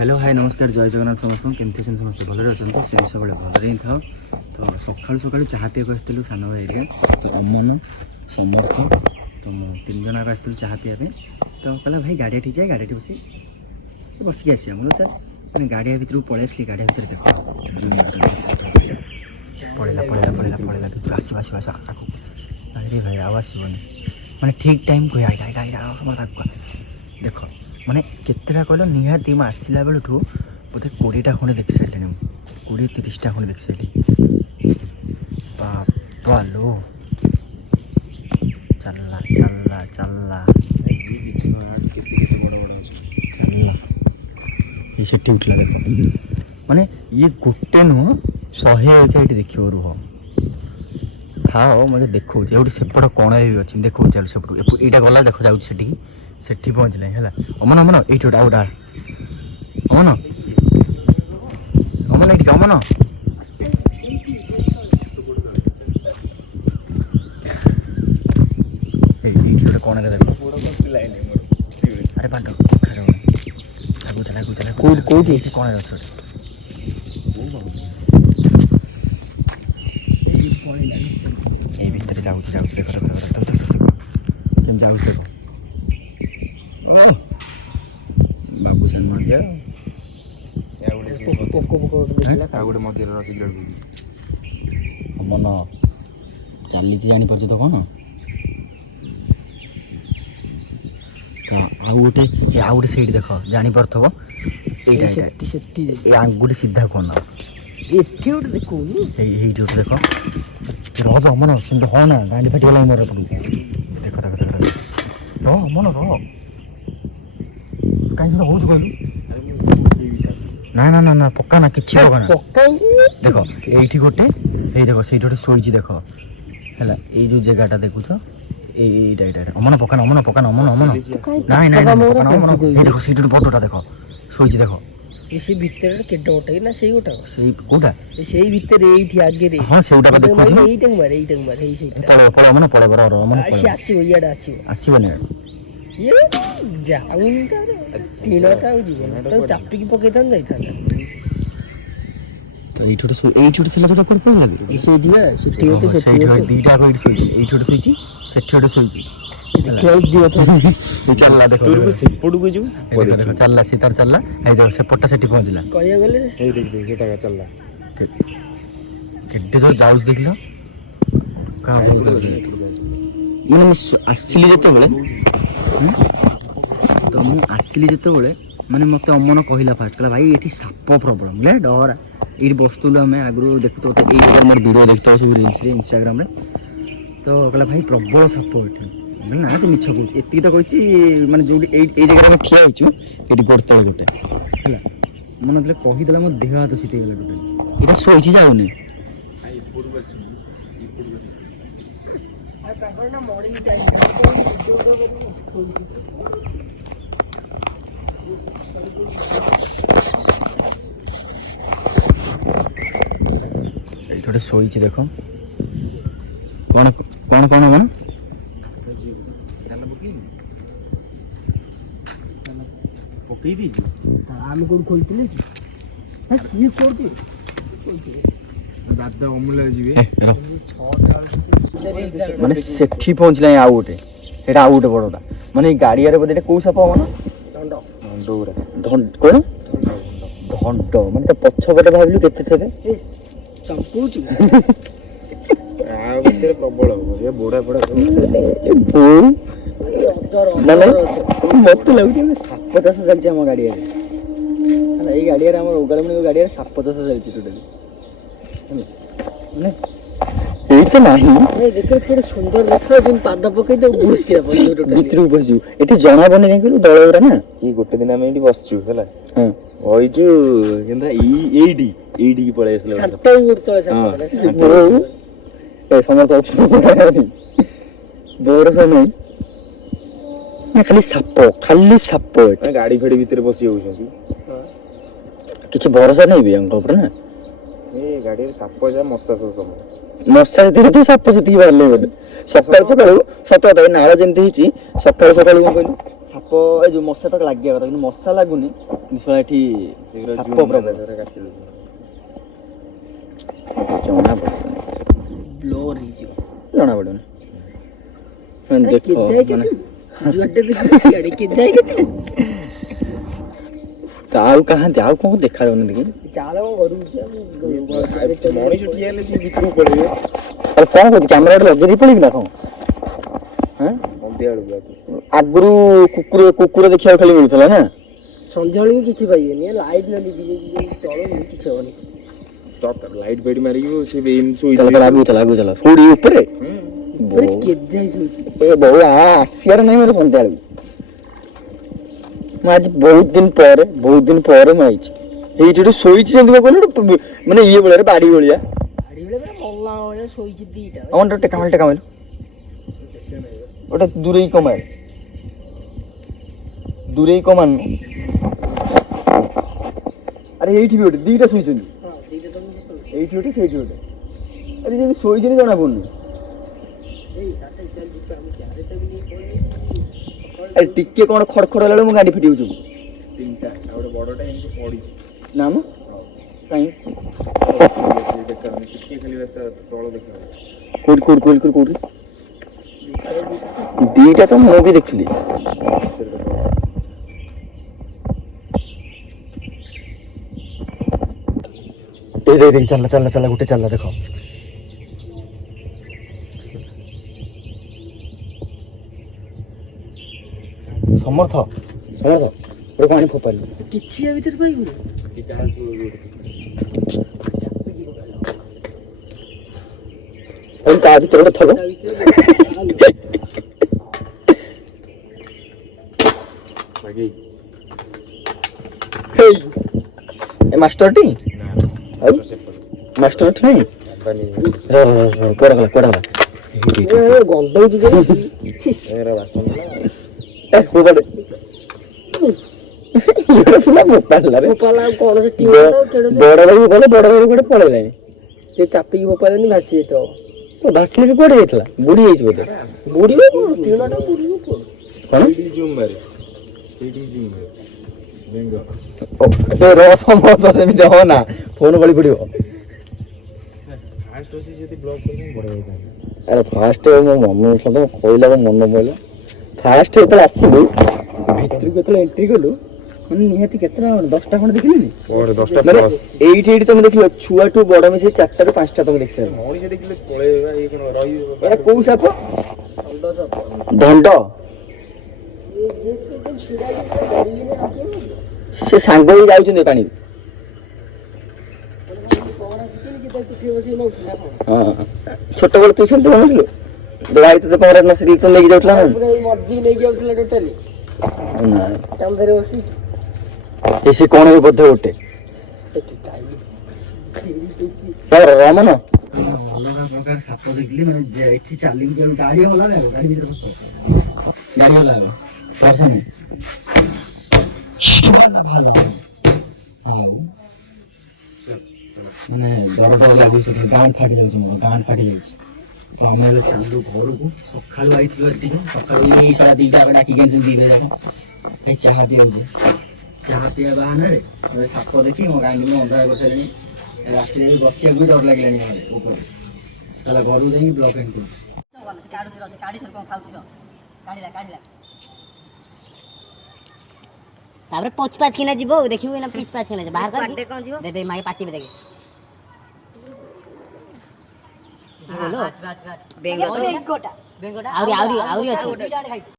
Hello hi नमस्कार जय जगन्नाथ समस्त केमती अच्छे समस्त भलि अच्छा से सब भल था तो सका सका चाह पीक आसलु सान भाई तो अमन समर्थ तो तीन जन आसलु चाह पीवा तो कहला भाई गाड़िया ठीक जाए गाड़ी बस बसिक आसा बोलो चल मैंने गाड़िया भितर पलि आसली गाड़िया भितर देख पड़ेगा पड़ेगा पड़ेगा पड़ेगा भितर आस आस आस अरे भाई आवाज आसबनी मैंने ठीक टाइम को देख माने केतेटा कहल निहाती आसला बेलू बोधे 20टा खंडे देखी सारे 20-30टा खंडे देखी सारे बापा लो चलला चलला चलला चलला ये सेठी उठला देख माने ये गोटे नुह 100 अच्छे ये देख रुह था मुझे देखो ये सेपट कण भी अच्छी देखो चल सेपट यहाँ गला देख जाऊँ सेठी पहुँचल है अमन अमन ये आउटा अमन अमन ये अमन ये कौन देख अरे बांट लागू चला लागू चला कौटी से कौन अच्छे भितर जाऊँ जाऊँ देख केम जाऊँ देख बाबू सान अमन चली जापर तो कौन आउ गोटे सैड देख जापर गोटे सीधा कौन देख रह अमन सेमती हाँ ना गांडी फाटी मोर देख देख देख रह अमन रह कहीं बहुत कहलु ना ना ना ना पक्का ना कि पक्का देख ये गोटे ये देख से गोटे शोची देख है ये जो जगहटा देखुच अमन पकान अमन पकान अमन अमन ना ना अमन देख से बड़टा देख शोची देख से भितर केडा गोटा ना सेई गोटा सेई कोडा सेई भितर एठी आगे रे हां सेउटा देख एई टंग मार एई सेई पड़ पड़ अमन पड़ बर अमन आसीबो याडा आसीबो ना ये जाऊनी तारे तीनटा जीवन तो चापी पके थान जाई थान तो एई छोटे थिला छोटा पर लागे से दिया सेठी होते सेठी दीटा को एई छोटे सोईची सेठी होटे सोईची खेल दियो तो चलला देखो तोर को सेपड़ को जो साप देखो चलला सीतार चलला ए देखो सेपटा सेठी पहुंचला कहिया गले ए देख देख सेटा चलला केड्डे जो जाउस देखलो का माने आसिली जते बेले तो मु आसिली जते बेले माने मते अमन कहिला फास्ट कहला भाई एठी साप प्रॉब्लम ले डरा ई बस्तुलो हमें आगु देखतो तो ए मोर वीडियो देखतो सब रील्स रे इंस्टाग्राम रे तो कहला भाई प्रबल साप एठी ना तो मिछ कहूँ एति तो कही माने जो जगह में ठिया होती पड़ते गोटे है मन जो कहीदेला मो देह हाथ शीतगला टोटाल यहाँ शोची जाऊनी ये शोची देख कौन कौन कौन मन पकई दी आम कोन खोलतिले ये कोटी दादा अमूल्य जीवे माने सेठी पहुंचला आ गोटे एटा आ गोटे बड़टा माने गाड़िया रे बोधे को साप मन दंड दंडोरा धन कोन धंड माने तो पछपटे भाबिलु केते थेबे ए चंपूचु आ भीतर प्रबल हो ये बोड़ा बोड़ा ए बो ना मत लगुच साप चाष चलती आम गाड़िया ये गाड़िया उगाड़मणि गाड़िया साप चाष चलती टोटाली तो नहीं देख सुंदर देखा तुम पाद पकई दो घुस के भितर बसु ये जना बने कहीं दल गुरा ना ये गोटे दिन आम ये बसचु है बईचु एडी की पड़े सातटा उठतले समर्थ बोर नहीं खाली साप गाड़ी फेड़ी भीतर बसी होउछंती किछि भरोसा नहीं भी अंक ऊपर ना ए गाड़ी रे साप जा मस्सा समय मस्सा धीरे धीरे साप से बाहर बोले सकाल सकाल सत नाल जमती सकाल सकाल कौन कहलु ସାପ ଏ ଯୋଉ ମଶା ତକ ଲାଗିବା କଥା କିନ୍ତୁ ମଶା ଲାଗୁନି କିନ୍ତୁ ଶଳା ଏଠି ଶୀଘ୍ର ସାପ ଜୁମ୍ ପ୍ରବଳ। ଧର କାଟି ଦଉଛନ୍ତି। ଜଣା ପଡ଼ିବନି ବ୍ଲୋର ହେଇଯିବ ଜଣା ପଡ଼ିବନି ଦେଖ କେଜାଏ ମାନେ ଯୁଆଡେ ଦେଖିବୁ ସିଆଡେ କେଜାଏ କେତେ ତ ଆଉ କାହାନ୍ତି ଆଉ କଣ ଦେଖାଯାଉନି ଦେଖି ଚାଲ ମୁଁ ଘରକୁ ଯିବା ମଣିଷ ଠିଆ ହେଲେ ସେ ଭିତରକୁ ପଳେଇବେ ଆରେ କଣ କହୁଛି କ୍ୟାମେରା ଗୋଟେ ଲଗେଇ ଦେଇ ପଳେଇବି ନା କଣ ହାଁ ସନ୍ଧ୍ୟା ବେଳକୁ ଆକୁ। ଆଗରୁ କୁକୁର ଦେଖିବାକୁ ଖାଲି ମିଳୁଥିଲା ନା ସନ୍ଧ୍ୟାବେଳେ ବି କିଛି ପାଇବେନି ଲାଇଟ୍ ନ ଲିଭିଯାଇଛି ତଳକୁ କିଛି ହବନି ଲାଇଟ୍ ଫାଇଟ୍ ମାରିକି ସେ ଏମିତି ଶୋଇ ଚାଲ ଚାଲ ଆଗକୁ ଚାଲ କୋଉଠି ଉପରେ କେଜାଏ ଶୋଇଛି ଏ ବୋଉ ଆସିବାର ନାହିଁ ମୋର ସନ୍ଧ୍ୟା ବେଳକୁ ମୁଁ ଆଜି ବହୁତ ଦିନ ପରେ ମୁଁ ଆଇଛି ଏଇଠି ଗୋଟେ ଶୋଇଛି ଯେମିତି କଣ କହିଲୁ ଗୋଟେ ମାନେ ଇଏ ଭଳିଆ ବାଡ଼ି ଭଳିଆ ଗାଡି ବେଳେ ପୁରା ମଲା ଭଳିଆ ଶୋଇଛି ଦିଟା ଆମର ଟେକା ମାଇଲୁ ଗୋଟେ ଦୂରେଇ କମାନ ଆରେ ଏଇଠି ବି ଗୋଟେ ଦିଟା ଶୋଇଛନ୍ତି ହଁ ଦିଟା ତ ମୁଁ ସକାଳୁ ଏଇଠି ଗୋଟେ ସେଇଠି ଗୋଟେ ଆରେ ଯେମିତି ଶୋଇଛନ୍ତି ଜଣା ପଡୁନି ଏଇ ଆସେ ଚାଲ ଯିବା ଆମେ କ୍ୟାରେ ଚାବି ନେଇ ପଳେଇ ଆରେ ଟିକେ କଣ ଖଡ ହେଲା ବେଳକୁ ମୁଁ ଗାଡି ଫିଟି ହଉଛି ତିନିଟା ଆଉ ଗୋଟେ ବଡଟା ଏମିତି ପଡିଛି ନା ମ କାଇଁ ଦେଖାଯାଉନି ଟିକେ ଖାଲି ରାସ୍ତା ତଳ ଦେଖାଯାଉଛି କୋଉଠି ଦିଟା ତ ମୁଁ ବି ଦେଖିଲି ଦେଇ ଚାଲ ଗୋଟେ ଚାଲ ଦେଖ ସମର୍ଥ ଗୋଟେ ପାଣି ଫୋପାଡ଼ିଲୁ କିଛି ଆ ଭିତରେ ପାଇବୁନି ତା ଭିତରେ ଗୋଟେ ଥବ ତା ଭିତରେ ବାକି ହେଇ ଏ ମାଷ୍ଟରଟି ଆଉ ସେପଟେ ମାଷ୍ଟରଟି ନାହିଁ ବାନି କୁଆଡେ ଗଲା ଗନ୍ଧ ହଉଛି ଯେ ଏରା ବାସନ ନା ଫୋପାଡେ ଫୁଲା ଫୋପାଡ଼ିଲା ରେ ଫୋପାଲା ଆଉ କଣ ସେ ଟିଣ ବଡ ଭାଇ ଗୋଟେ ପଳେଇଲାଣି ସେ ଚାପିକି ଫୋପାଲେନି ଭାସି ଯାଇଥିବ ଭାସିଲେ ବି କୁଆଡେ ଯାଇଥିଲା ବୁଡି ଯାଇଛି ବୋଧେ ବୁଡିବ କଣ ଟିଣଟା ବୁଡିବ କଣ କଣ ସେଇଠି ଜୁମ୍ ମାରେ ବେଙ୍ଗ ସମସ୍ତ ସେମିତି ହବ ନା ଫୋନ ଗଳି ପଡିବ ଫାଷ୍ଟ ଅଛି ଯଦି ବ୍ଲକ୍ କରିକି ବଢିଆ ହେଇଥାନ୍ତା ଆରେ ଫାଷ୍ଟ ମୋ ମନ କହିଲା ମୋ ମନ ପଇଲା ଫାଷ୍ଟ ଯେତେବେଳେ ଆସିଲୁ ଭିତରକୁ ଯେତେବେଳେ ଏଣ୍ଟ୍ରି କଲୁ ମାନେ ନିହାତି କେତେଟା 10ଟା ଖଣ୍ଡେ ଦେଖିଲିନି ବଡ 10ଟା ମାନେ ପ୍ଲସ୍ ଏଇଠି ତମେ ଦେଖିଲ ଛୁଆଠୁ ବଡ ମିଶେଇ 4ଟାରୁ 5ଟା ତମେ ଦେଖିଲ ମଣିଷ ଦେଖିଲେ ପଳେଇବା ଇଏ କଣ ରହିବ ଏଇଟା କୋଉ ସାପ ଷଣ୍ଢ ସାପ ଦଣ୍ଡ ସେ ସାଙ୍ଗ ବି ଯାଉଛନ୍ତି ପାଣିରେ ପହଁରା ଶିଖିନି ସେ ତାକୁ ପିଠିରେ ବସିକି ନଉଥିଲା କଣ ହଁ ଛୋଟବେଳେ ତୁ ସେମିତି ବନଉଥିଲୁ ଭାଇ ତତେ ପହଁରା ନ ଶିଖି ତ ନେଇକି ଯାଉଥିଲା ନା ପୁରା ଏଇ ମଝିକି ନେଇକି ଯାଉଥିଲା ଟୋଟାଲି ନାଇଁ କାନ୍ଧରେ ବସିକି ଏ ସେ କଣ ବି ବୋଧେ ଗୋଟେ ରମନ ଅଲଗା ପ୍ରକାର ସାପ ଦେଖିଲି ମାନେ ଏଠି ଚାଲିକି ଯାଉ ଗାଡି ହଲା ଗାଡି ଭିତରେ ବସ ଗାଡି ହଲା ବର୍ଷା ମାନେ ଡର ଲାଗୁଛି ଗାଁ ଫାଟି ଯାଉଛି ମୋର ଗାଁ ଫାଟି ଯାଉଛି ତ ଆମେ ଏବେ ଚାଲୁ ଘରକୁ ସକାଳୁ ଆଇଥିଲୁ ଏଠିକି ସକାଳୁ ଏଇ 2:30 ଡାକିକି ଆଣିଛୁ 2 ଜଣ ଏଇ ଚାହା ପିଆଉଛି ଚାହା ପିଇବା ବାହାନାରେ ସାପ ଦେଖି ମୋ ଗାଣ୍ଡି ମୁଁ ଅନ୍ଧାର କରିସାରିଲିଣି ରାତିରେ ବି ବସିବାକୁ ବି ଡର ଲାଗିଲାଣି ଘରେ ଉପରେ ତାହେଲେ ଘରକୁ ଯାଇକି ବ୍ଲକ୍ ଏଣ୍ଡ କରୁଛି ତାପରେ ପଚ ପାଚ କିନା ଯିବ ଦେଖିବୁ ନା ପିଚ ପାଚ କିନା ବାହାର କରି ଦେ ମାଇ ପାଟିବେ ଦେଖେ ବେଙ୍ଗଟା ଆହୁରି ଅଛି